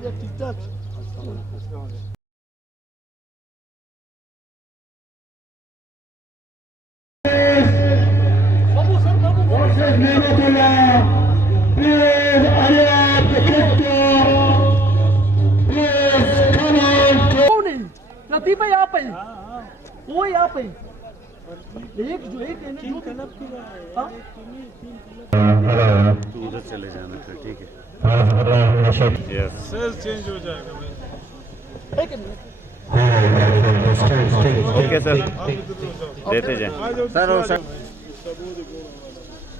ठीक ठाक। लतीफ़ यहाँ पे वो यहाँ पे एक जो एक तू उधर चले जाना फिर, ठीक है। यस सर चेंज हो जाएगा भाई। ओके सर, देते जाए सर। और सर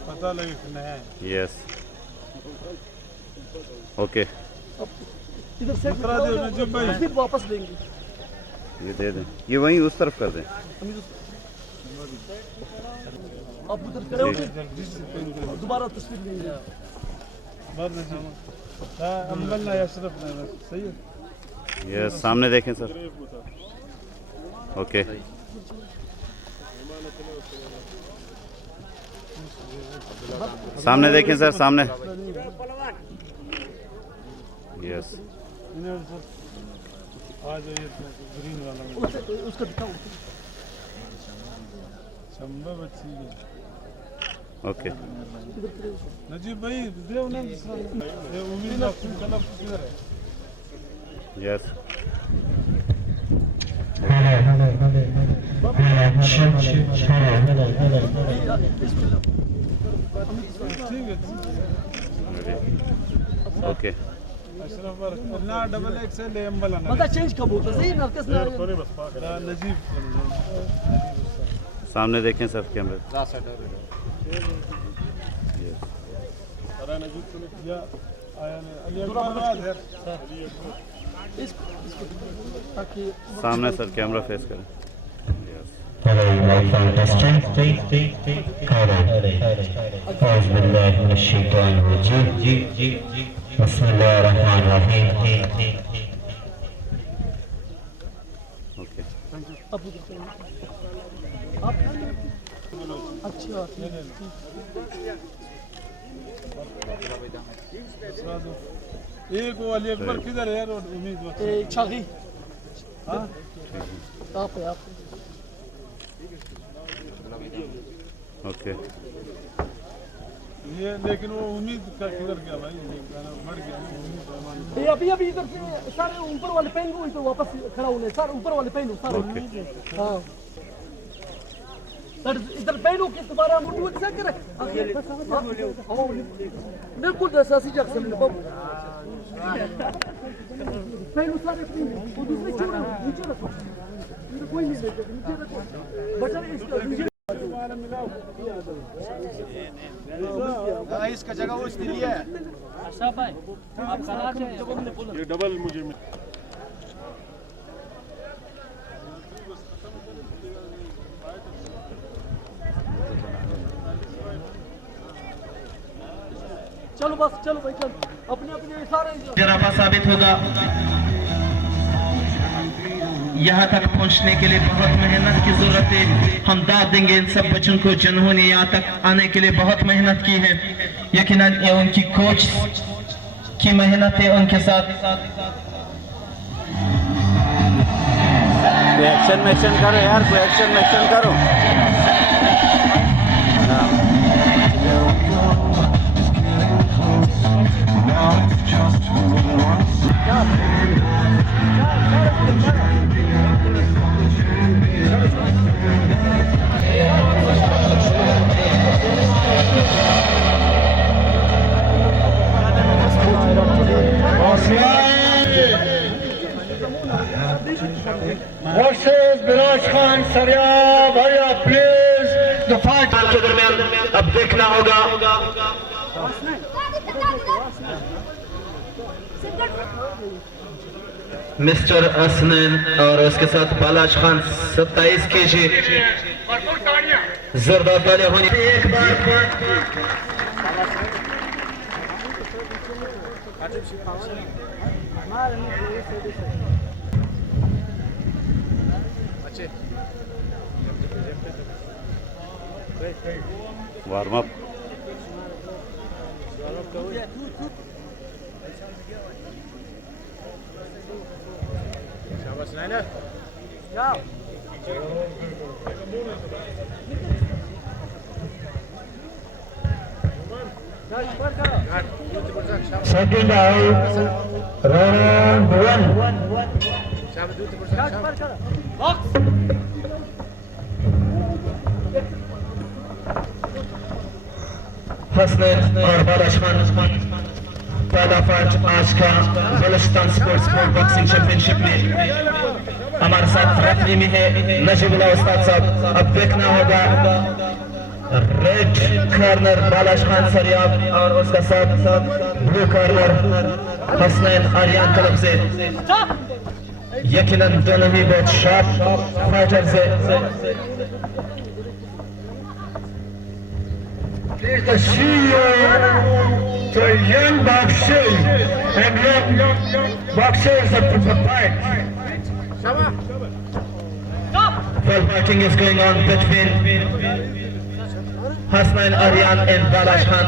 पता लगे कि नया है। यस ओके, इधर से फिर वापस देंगे। ये दे दें, ये वहीं उस तरफ कर दें। आप उधर करोगे दोबारा तस्वीर लेंगे। सही है। यस सामने देखें सर। ओके सामने देखें सर, सामने। यस आज ये ग्रीन वाला उसका दिखाओ। संभव अच्छी है। ओके नजीब भाई देव ना ये उम्मीद आपकी कलम किधर है? यस ठीक है। ओके ना डबल एक्सएल एम वाला ना मतलब चेंज कब होता सही नरकस ना नजीब सामने देखें सर कैमरे। या आया ने अली अकबर है ताकि सामने सर कैमरा फेस करें। ओके आप अच्छा एक वो अली अकबर किधर है और उम्मीद छागी हाँ आप है आप ओके ये लेकिन वो उम्मीद का किधर गया भाई? ये गाना मर गया ना, उम्मीद ये अभी इधर से सारे ऊपर वाले पेन को इधर वापस खड़ा होने सारे ऊपर वाले पेन सारे हाँ सर इधर पेन के दोबारा मुंडू से करे बिल्कुल जैसा सी जग से बाबू पेन सारे वो दूसरे छोड़ नीचे रखो कोई नहीं नीचे रखो बचा इसका इसका जगह वो इसने लिया है। अच्छा भाई आप कहाँ से ये डबल मुझे चलो बस चलो भाई चलो अपने अपने सारे जराफा साबित होगा। यहाँ तक पहुँचने के लिए बहुत मेहनत की जरूरत है। हम दाद देंगे इन सब बच्चों को जिन्होंने यहाँ तक आने के लिए बहुत मेहनत की है। यकीनन ये उनकी कोच की मेहनत है उनके साथ। एक्शन में एक्शन करो यार, कोई एक्शन में एक्शन करो। वर्सेस बिराज खान सरिया भैया प्लीज द फाइट के दरमियान अब देखना होगा मिस्टर असनन और उसके साथ बालाज खान 27 केजी। जोरदार तालियां होनी एक बार warm up. Second out, round 1. Hasnain और बालाश खान पहला फाइट आज का बलुचिस्तान स्पोर्ट्स बॉक्सिंग चैंपियनशिप में हमारे साथ रेफरी में है नजीबुल्लाह उस्ताद साहब। अब देखना होगा रेड कॉर्नर बालाश खान सरियाब और उसका साथ blue corner Hasnain Aryan club से। यकीनन दोनों ही बहुत शार्प फाइटर्स है। There's the CEO to young boxers and young boxers of the fight. Well, fighting is going on between Hasnain Aryan and Balash Khan.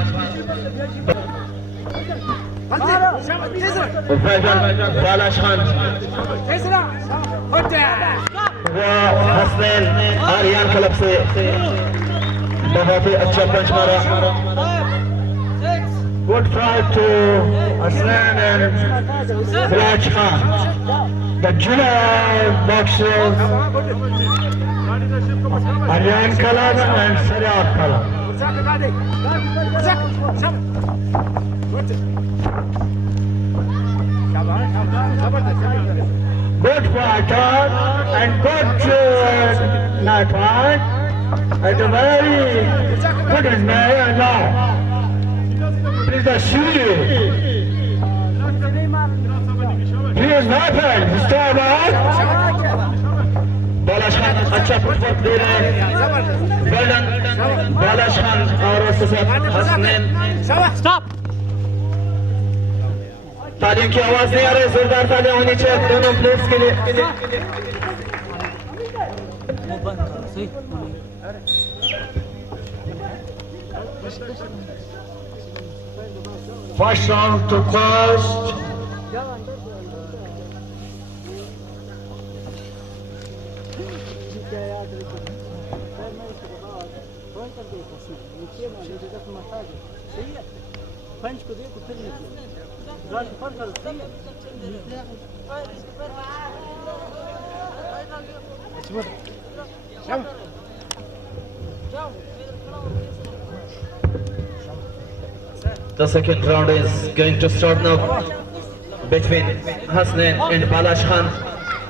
Balash Khan वो हसनैन Aryan club से बहुत ही अच्छा पंच मारा। Good fight to Hasnain and Balash Khan, the junior boxers Aryan Kalan and Saryab Kalan. Good fighter and good night fight. And a very good is man now. Please the studio. Please happen. Stop out. बालाश खान अच्छा फुटवर्क दे रहे हैं। वेल बालाश खान और उसके साथ हसनैन। स्टॉप। तालियों की आवाज नहीं आ रही, जोरदार तालियां होनी चाहिए दोनों प्लेयर्स के लिए। First round to cost. पंच को देखो फिर राज पर कर सही The second round is going to start now between Hasnain and Balash Khan.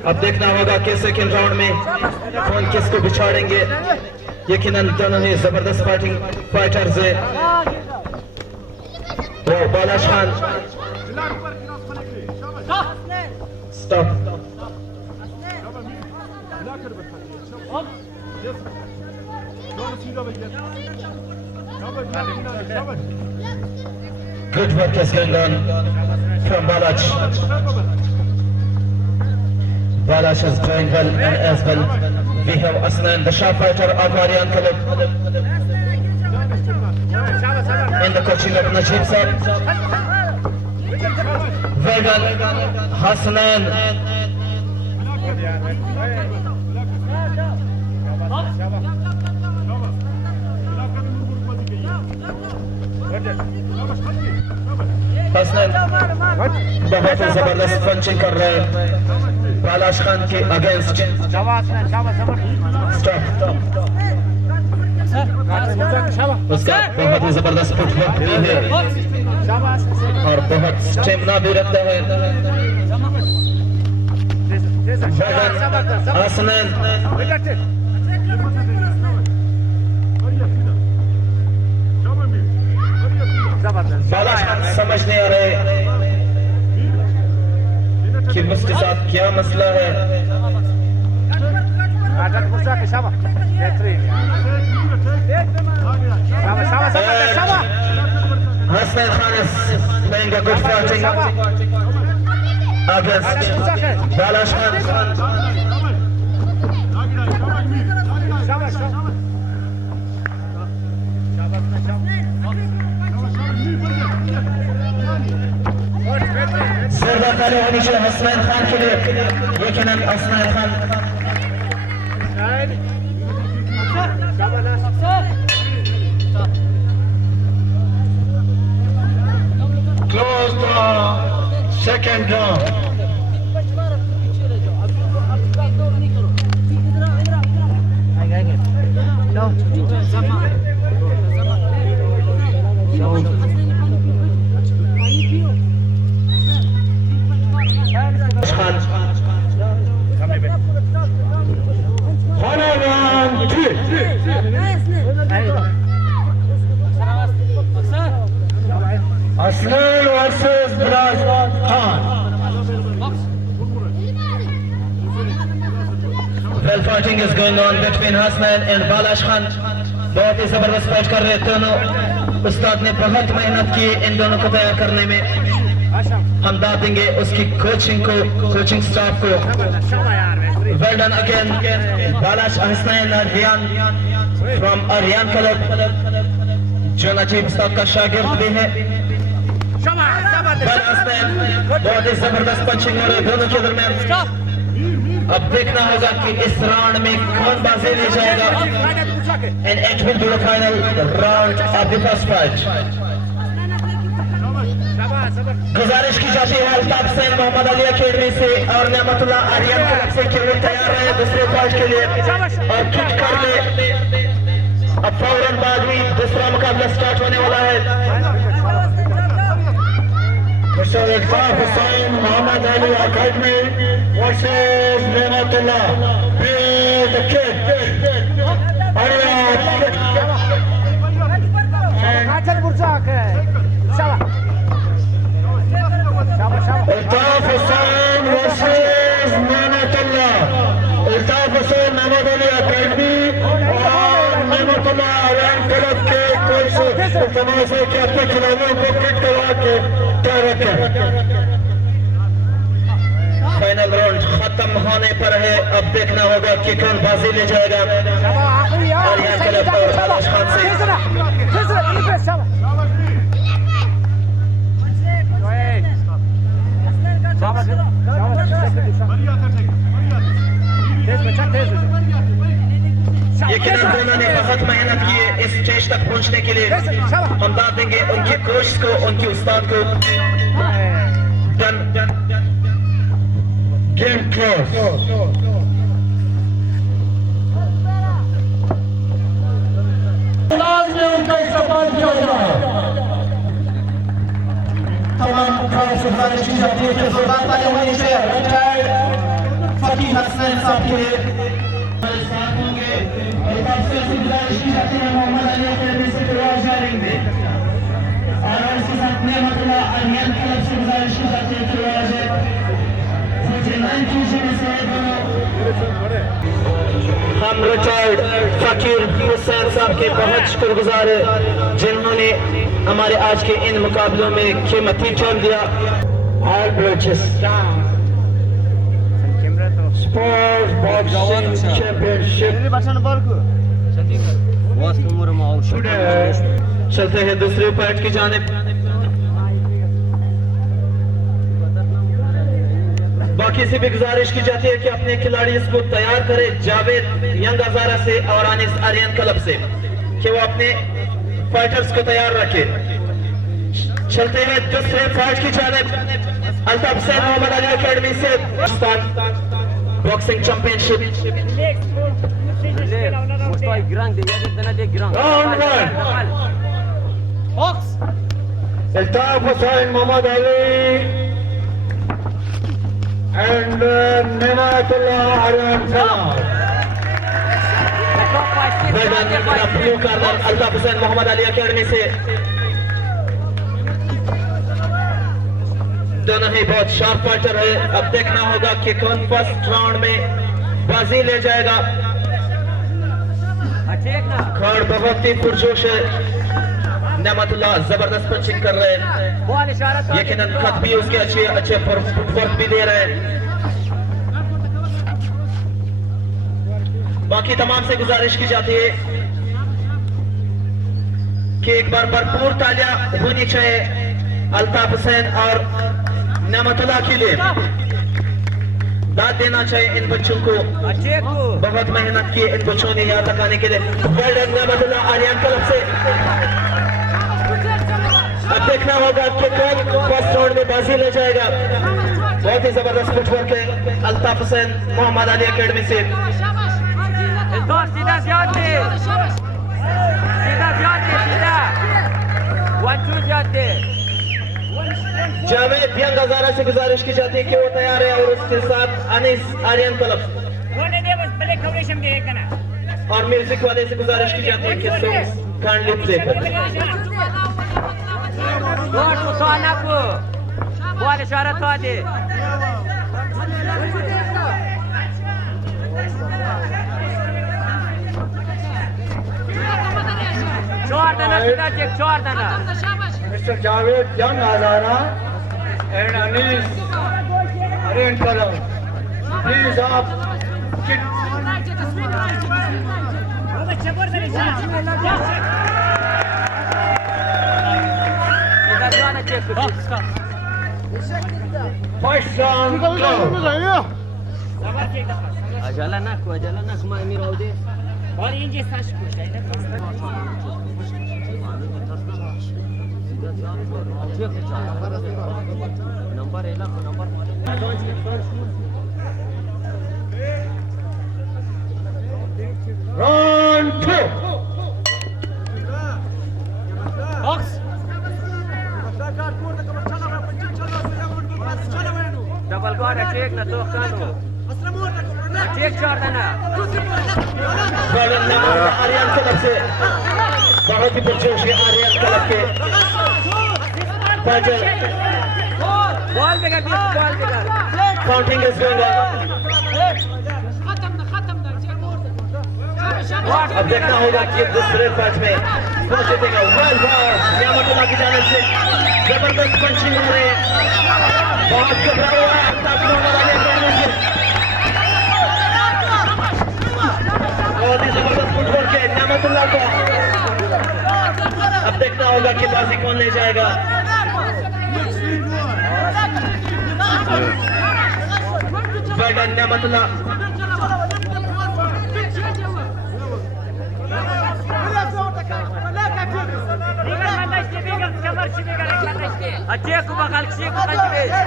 अब देखना होगा कि सेकंड राउंड में कौन किसको बिछाड़ेंगे। यकीनन दोनों ही जबरदस्त फाइटर्स है। वो Balash Khan stop. Good work is going on from Balash. Balash is doing well and as well we have Hasnain, the sharp fighter of Aryan Club, in the coaching of Najib Saab. Well done, Hasnain. Hasnain बहुत ही जबरदस्त पंचिंग कर रहे हैं बालाश खान के अगेंस्ट। उसका बहुत ही जबरदस्त फुटवर्क भी है और बहुत स्टेमिना भी रखता है। हसनैन बालाश खान समझ नहीं आ रहे कि उसके साथ क्या मसला है। Hasnain Khan is playing a good fighting against Balash Khan. जोरदार ताली होनी चाहिए हसनैन खान के लिए, यकीनन हसनैन Khan Close the second round. Final round 3. Aslan versus Biraj Khan. Well, fighting is going on between Hasnain and Balash Khan. बहुत ही जबरदस्त फाइट कर रहे दोनों उस्ताद ने बहुत मेहनत की इन दोनों को तैयार करने में। हम दाद देंगे उसकी कोचिंग को, कोचिंग स्टाफ को। Well done again, Balash Hasnain Aryan from Aryan Club, जो नजीब उस्ताद का शागिर्द भी है। बहुत ही जबरदस्त पंचिंग हो रही है दोनों के दरमियान। अब देखना होगा कि इस राउंड में कौन बाजी ले जाएगा। And it will be the final round of the first fight. गुजारिश की जाती है अल्ताफ हुसैन मोहम्मद अली अकेडमी से और नेमतुल्लाह आर्यन क्लब से कि वो तैयार है दूसरे फाइट के लिए और किक कर ले। अब फौरन बाद में दूसरा मुकाबला स्टार्ट होने वाला है। Mr. Iqbal Hussain Muhammad Ali Academy versus Nematullah. Build the kick. Iqbal Hussain versus Nematullah. Iqbal Hussain Muhammad Ali Academy और नेमतुल्लाह आर्यन क्लब के कोच इस्तेमाल से कि अपने खिलाड़ियों को किक करवा के तैयार रखें। फाइनल राउंड खत्म होने पर है। अब देखना होगा कि कौन बाजी ले जाएगा आर्यन क्लब और बालाश खान से। यकीनन दोनों ने बहुत मेहनत की है इस स्टेज तक पहुंचने के लिए। हम दाद देंगे उनके कोच को, उनके उस्ताद को। Game close. अंदाज में उनका इस्तेमाल किया जा रहा है। तमाम खिलाड़ियों से गुजारिश की जाती है कि जोरदार ताली होनी चाहिए रिटायर्ड फकीर हसन साहब के लिए। साथ होंगे अल्ताफ से गुजारिश की जाती है मोहम्मद अली अकेडमी से करवाए जाएंगे और इसके साथ नेमतुल्लाह आर्यन क्लब से गुजारिश की जाती है करवाया जाए। हम रिटायर्ड फकीर हुसैन साहब के बहुत शुक्रगुजार है जिन्होंने हमारे आज के इन मुकाबलों में कीमती जान दिया। All bridges. Sports Boxing Championship. चलते हैं दूसरे फाइट की जानिब। बाकी से भी गुजारिश की जाती है कि अपने खिलाड़ी इसको तैयार करे जावेद यंग हजारा से और अनिस आर्यन क्लब से कि वो अपने फाइटर्स को तैयार रखे। चलते हैं दूसरे फाइट की जानिब। अल्ताफ हुसैन मोहम्मद अली अकेडमी से boxing championship Round 1. Iqbal Hussain Muhammad Ali and Nematullah Aryan Khan. Blue corner Altaf Hussain Mohammad Ali academy से दोनों ही बहुत शार्प फाइटर है। अब देखना होगा कि कौन फर्स्ट राउंड में बाजी ले जाएगा। खड़ बहुत ही पुरजोश है। नेमतुल्लाह जबरदस्त पंचिंग कर रहे हैं। यकीनन खत भी उसके अच्छे फुटवर्क भी दे रहे हैं। बाकी तमाम से गुजारिश की जाती है कि एक बार भरपूर तालियां होनी चाहिए अल्ताफ हुसैन और नेमतुल्लाह के लिए दाद देना चाहिए इन बच्चों को, बहुत मेहनत की इन बच्चों ने यहाँ तक आने के लिए। नेमतुल्लाह आर्यन तरफ से अब देखना होगा कि कौन फर्स्ट राउंड में बाजी ले जाएगा। बहुत ही जबरदस्त फुटवर्क है अल्ताफ हुसैन मोहम्मद अली एकेडमी से। जावेद यंग हजारा से गुजारिश की जाती है कि वो तैयार है, और उसके साथ अनीस आर्यन तलब और म्यूजिक वाले से गुजारिश की जाती है कि सॉन्ग काइंडली प्ले करें। Mr. Javed Young Hazara and Anis Aryan Kalam, please up. First round go. Ajala nak ma emir aude. Bari ince saç koşaydı. Number 11 number Round 2. Box. Double guard attack na to kano. Attack chardana. Aryan club से बहुत ही पुरजोश है Aryan club के fighter. Ball पे कर ball पे कर। Counting is going on. अब देखना होगा कि दूसरे मैच में कौन जीतेगा। वेल बॉल नेमतुल्लाह की जानिब से जबरदस्त पंचिंग हो रही है, बहुत घबरा हुआ है बहुत ही जबरदस्त फुटबॉल के नेमतुल्लाह को। अब देखना होगा कि बाजी कौन ले जाएगा। वेल नेमतुल्लाह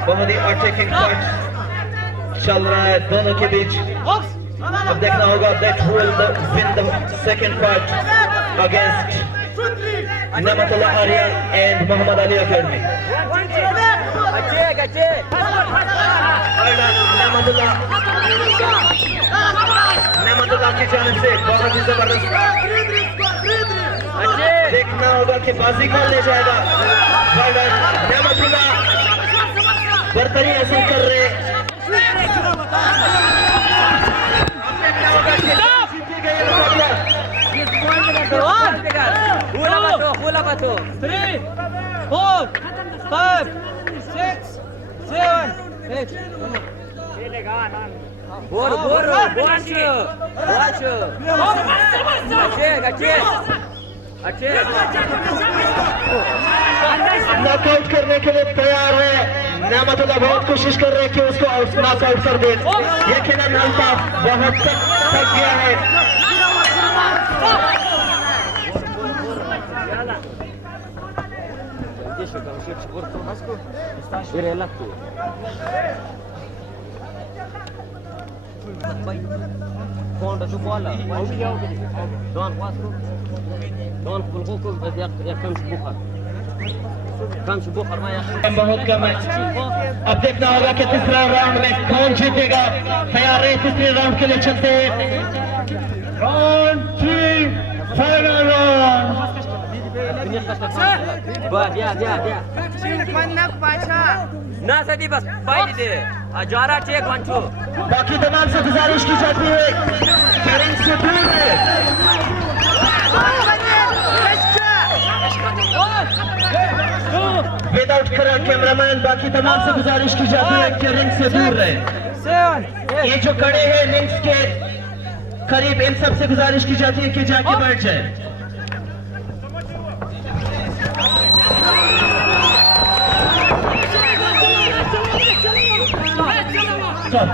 बहुत ही अटैकिंग फाइट चल रहा है दोनों के बीच। अब देखना होगा that who will win the second fight against Nematullah Aryan and Mohammad Ali academy. Nematullah की जानिब से बहुत ही जबरदस्त देखना होगा कि बाजी कौन ले जाएगा। नेमतुल्लाह बरतरी हासिल कर रहे Three, 4, 5, 6, 7, 8. नॉकआउट करने के लिए तैयार है। नेमतुल्लाह बहुत कोशिश कर रहे हैं कि उसको नॉकआउट कर दे। यकीनन अल्ताफ बहुत थक गया है। बहुत कम है। अब देखना होगा कि तीसरा राउंड में कौन जीतेगा। तैयार रहे तीसरे राउंड के लिए चलते हैं। राउंड 3 फाइनल राउंड। बाकी तमाम से गुजारिश की जाती है कि रिंग से दूर विदाउट करंट कैमरामैन, बाकी तमाम से गुजारिश की जाती है कि रिंग से दूर रहे। ये जो खड़े हैं रिंग्स के करीब, इन सब से गुजारिश की जाती है कि जाके बैठ जाए। stop.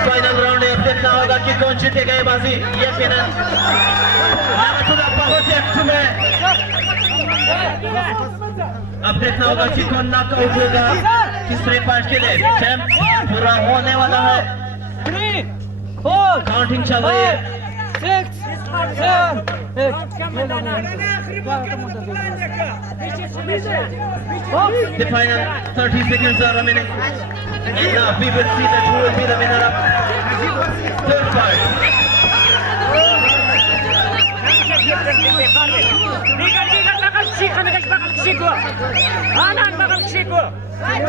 फाइनल राउंड में अब देखना होगा कि कौन जीतेगा ये बाजी। यकीनन बहुत ही अच्छी है। अब देखना होगा कि कौन नॉकआउट होगा तीसरे पार्ट के लिए। चैंप पूरा होने वाला है। काउंटिंग चल रही है। The final 30 seconds are remaining. And now we will see that who will be the winner of third part.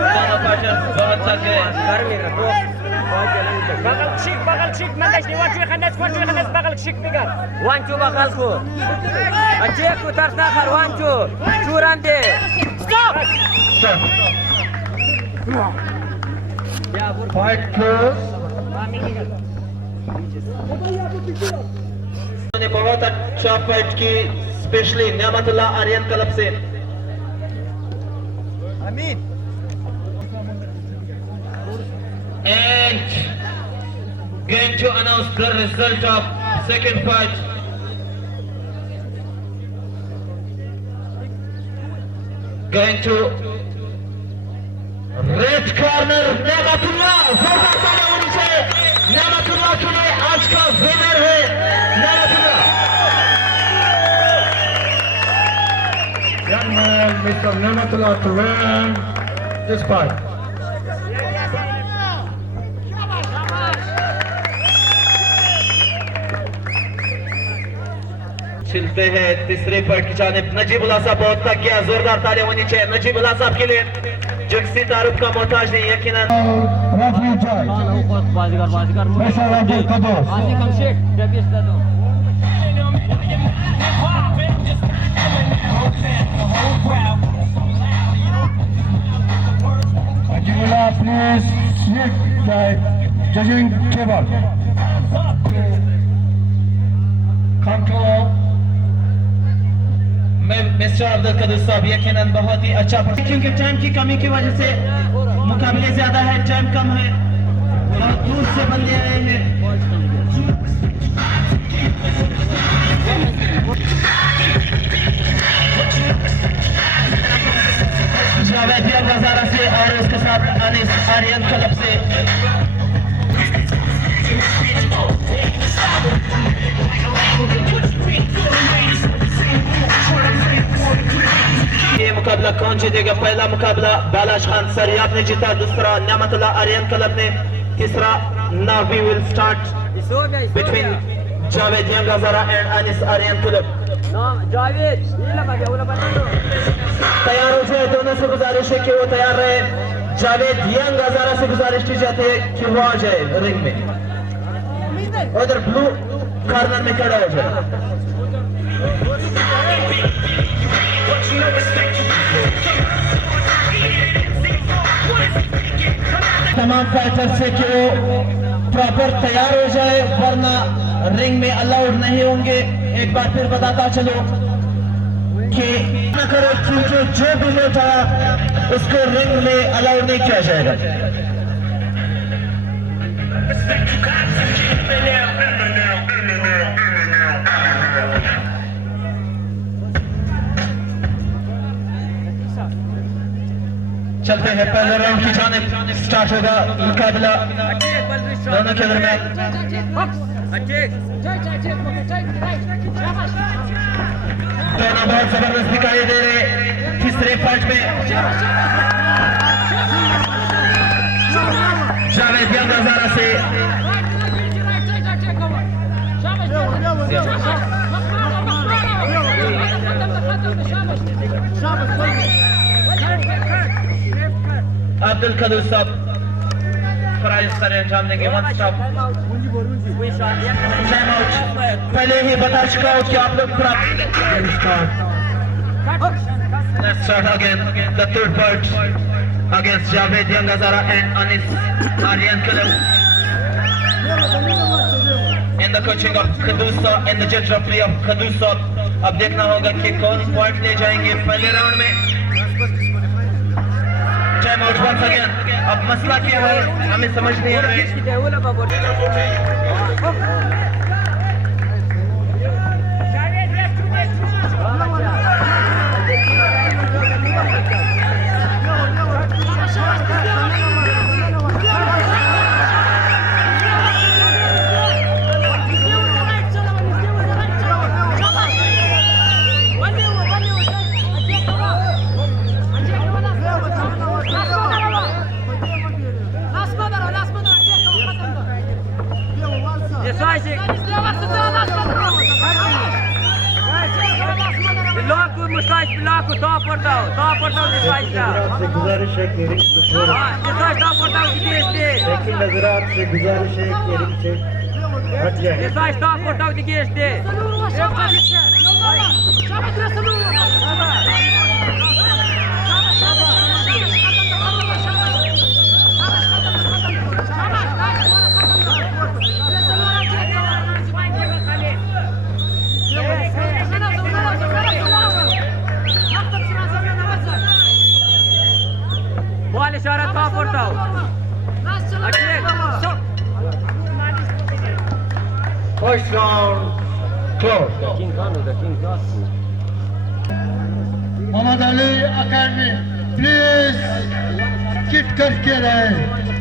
दोनों पार्टनर बहुत थक गए। بغل شيك ما داش واجي خناس بغل شيك بقال وانتو بغلكو اجيكو ترتاخر وانتو شو راندي ستوب Fight close. ने बहुत अच्छा फाइट की, स्पेशली नियामतुल्लाह आर्यन क्लब से। And going to announce the result of second fight. Going to red corner Niyamatullah. जोरदार तालियां होनी चाहिए नियामतुल्लाह के लिए। आज का विनर है Niyamatullah. Young man, Mr. Niamatullah to win this fight. चलते हैं तीसरे पार्ट की जानिब। नजीबुल्लाह साहब बहुत थक गया। जोरदार तालियां होनी चाहिए नजीबुल्लाह साहब के लिए, जो किसी तारुफ का मोहताज नहीं। यकीनन Referee judge. Mr. Abdul Qadir. Najibullah, please sit the judging table. Come to mister Abdul कदर साहब यकीनन बहुत ही अच्छा, क्योंकि टाइम की कमी की वजह से मुकाबले ज्यादा है, टाइम कम है, बहुत दूर से बंदे आए हैं। जावेद हज़ारा से और उसके साथ अनीस आर्यन क्लब से। ये मुकाबला कौन जीतेगा? पहला मुकाबला बालाश खान सरियाब ने जीता, दूसरा नियामतुल्लाह आर्यन क्लब ने, तीसरा now we will start between Javed Young Hazara and Anis Aryan club. तैयार हो जाए, दोनों से गुजारिश है कि वो तैयार रहे। जावेद यंग हज़ारा से गुजारिश की जाती है कि वो आ जाए रिंग में, उधर ब्लू कॉर्नर में खड़ा हो जाए। तमाम फाइटर से कि वो प्रॉपर तैयार हो जाए, वरना रिंग में अलाउड नहीं होंगे। एक बार फिर बताता चलो कि न करो, क्योंकि जो भी होता उसको रिंग में अलाउड नहीं किया जाएगा। चलते हैं पहले राउंड की जानिब। स्टार्ट होगा मुकाबला दोनों के दरमियान। दोनों बहुत जबरदस्त दिखाई दे रहे तीसरे फाइट में। जावेद यंग हज़ारा से अब्दुल कदूर साहब प्राइज पर अंजाम देंगे। One stop time out. पहले ही बता चुका हूँ कि आप लोग Let's start again. The third part against Javed Yangazara and Anis Aryan Kalam. In the coaching of Kadusa and the judge referee of Kadusa. अब देखना होगा कि कौन पॉइंट ले जाएंगे पहले राउंड में। Time out once again. अब मसला क्या है हमें समझ नहीं आ रहा है। गुजारिश है कि रिंग को छोड़ो। लेकिन नजरात से गुजारिश है कि रिंग से हट जाए। First round close. Muhammad Ali Academy, please keep करके रहे।